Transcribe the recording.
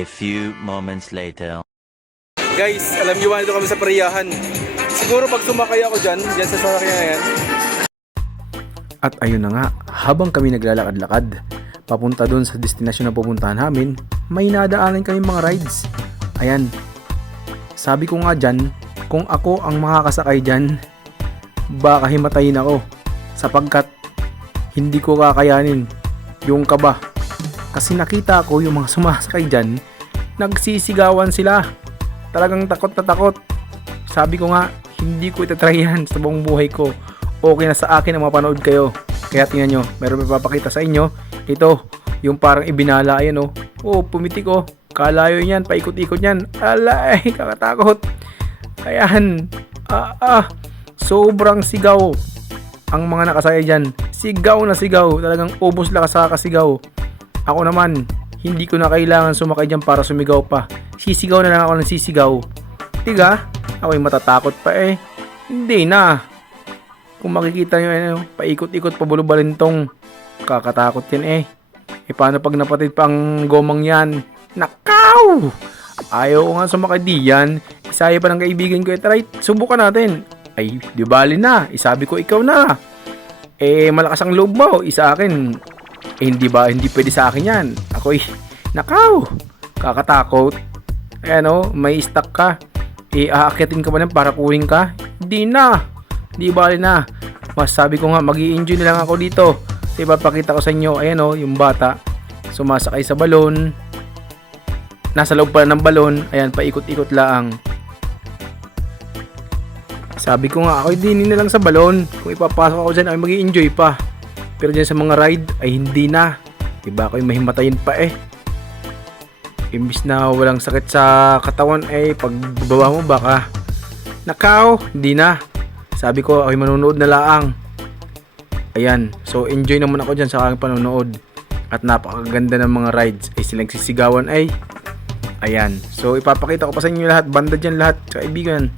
A few moments later. Guys, alam niyo ba, dito kami sa Pariyahan. Siguro pag sumakay ako dyan sa sasakyan na yan. At ayun na nga, habang kami naglalakad-lakad, papunta dun sa destinasyon na pupuntahan namin, may nadaanan kami mga rides. Ayan, sabi ko nga dyan, kung ako ang makakasakay dyan, baka himatayin ako. Sapagkat, hindi ko kakayanin yung kaba. Kasi nakita ko yung mga sumasakay dyan, nagsisigawan sila. Talagang takot na takot. Sabi ko nga, hindi ko itatry yan sa buong buhay ko. Okay na sa akin na mapanood kayo. Kaya tingnan nyo, meron may papakita sa inyo. Ito, yung parang ibinala, ayan o. Oh, pumitik o. Kalayo yan, paikot-ikot yan. Alay, kakatakot. Ayan. Sobrang sigaw ang mga nakasaya dyan. Sigaw na sigaw. Talagang ubos lakas sa kasigaw. Ako naman, hindi ko na kailangan sumakay dyan para sumigaw pa. Sisigaw na lang ako ng sisigaw. Tiga, ako'y matatakot pa eh. Hindi na. Kung makikita nyo, paikot-ikot, pabulubalintong. Kakatakot yan eh. E paano pag napatid pa ang gomang yan? Nakaw! Ayaw ko nga sumakay diyan. Isaya pa ng kaibigan ko. Try, subukan natin. Ay, di bali na. Isabi ko ikaw na. Eh, malakas ang loob mo. Isa akin. Eh, hindi pwede sa akin yan. Ako'y, nakaw! Kakatakot. Ayan o, may stuck ka. Eh, aakyatin ka ba lang para kuhin ka? Hindi na. Di bali na. Mas sabi ko nga, mag-i-enjoy na lang ako dito. Kasi papakita ko sa inyo, ayan o, yung bata. Sumasakay sa balon. Nasa loob pa ng balon. Ayan, paikot-ikot lang. Sabi ko nga, ako din na lang sa balon. Kung ipapasok ako dyan, ay mag-i-enjoy pa. Pero dyan sa mga ride, ay hindi na. Diba ako'y mahimatayin pa eh. Imbis na walang sakit sa katawan, eh pagbaba mo baka nakaw, hindi na. Sabi ko, ay manunood na laang. Ayan, so enjoy naman ako dyan sa aking panonood. At napakaganda ng mga rides. Ay silang sisigawan ay. Ayan, so ipapakita ko pa sa inyo lahat. Banda dyan lahat, kaibigan.